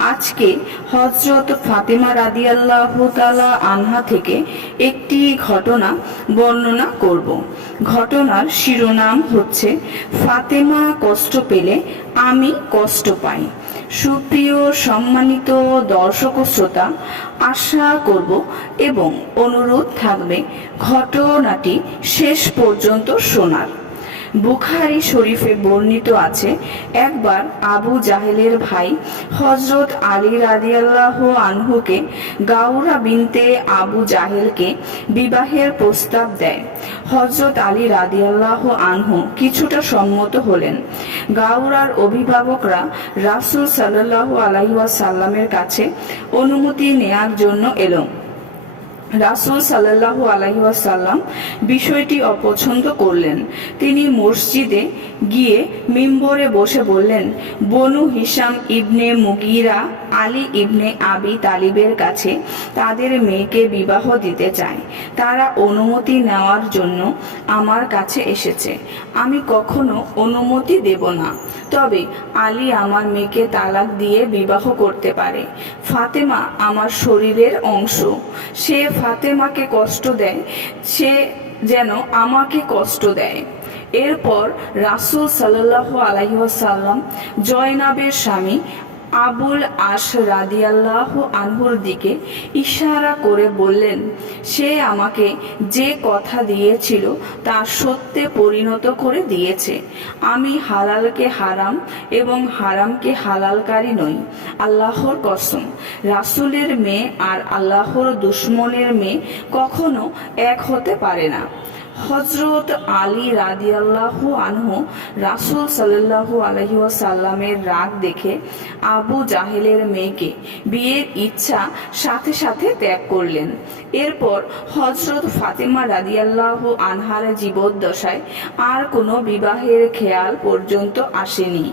আজকে হজরত ফাতেমা রাদিয়াল্লাহ তালা আনহা থেকে একটি ঘটনা বর্ণনা করব। ঘটনার শিরোনাম হচ্ছে, ফাতেমা কষ্ট পেলে আমি কষ্ট পাই। সুপ্রিয় সম্মানিত দর্শক শ্রোতা, আশা করব এবং অনুরোধ থাকবে ঘটনাটি শেষ পর্যন্ত শোনার। বুখারি শরীফে বর্ণিত আছে, একবার আবু জাহেলের ভাই হজরত আলী রাদিয়াল্লাহ আনহুকে গাউরা বিনতে আবু জাহেলকে বিবাহের প্রস্তাব দেয়। হজরত আলী রাদিয়াল্লাহ আনহু কিছুটা সম্মত হলেন। গাউরার অভিভাবকরা রাসুল সাল্লাহ আলাইসাল্লামের কাছে অনুমতি নেয়ার জন্য এলো। রাসুল সাল্লাহু আলহিহাসাল্লাম বিষয়টি অপছন্দ করলেন। তিনি মসজিদে গিয়ে মিম্বরে বসে বললেন, বনু হিসাম ইবনে মুগিরা, আলী ইবনে আবি তালিবের কাছে তাদের মেয়েকে বিবাহ দিতে চায়। তারা অনুমতি নেওয়ার জন্য আমার কাছে এসেছে। আমি কখনো অনুমতি দেব না। তবে আলী আমার মেয়েকে তালাক দিয়ে বিবাহ করতে পারে। ফাতেমা আমার শরীরের অংশ। সে ফাতেমাকে কষ্ট দেয় সে যেন আমাকে কষ্ট দেয়। এরপর রাসুল সাল্লাহ আলহিহাসাল্লাম জয়নাবের স্বামী আবুল আশ রাদিয়াল্লাহ আনহুর দিকে ইশারা করে বললেন, সে আমাকে যে কথা দিয়েছিল তা সত্যে পরিণত করে দিয়েছে। আমি হালালকে হারাম এবং হারামকে হালালকারী নই, আল্লাহর কসম। রাসুলের মেয়ে আর আল্লাহর দুশ্মনের মেয়ে কখনো এক হতে পারে না। হজরত আলী রাদিয়াল্লাহু আনহু রাসুল সাল্লাহু আলহিসাল্লামের রাগ দেখে আবু জাহেলের মেয়েকে বিয়ের ইচ্ছা সাথে সাথে ত্যাগ করলেন। এরপর হজরত ফাতেমা রাদিয়াল্লাহু আনহার জীবদ্দশায় আর কোনো বিবাহের খেয়াল পর্যন্ত আসেনি।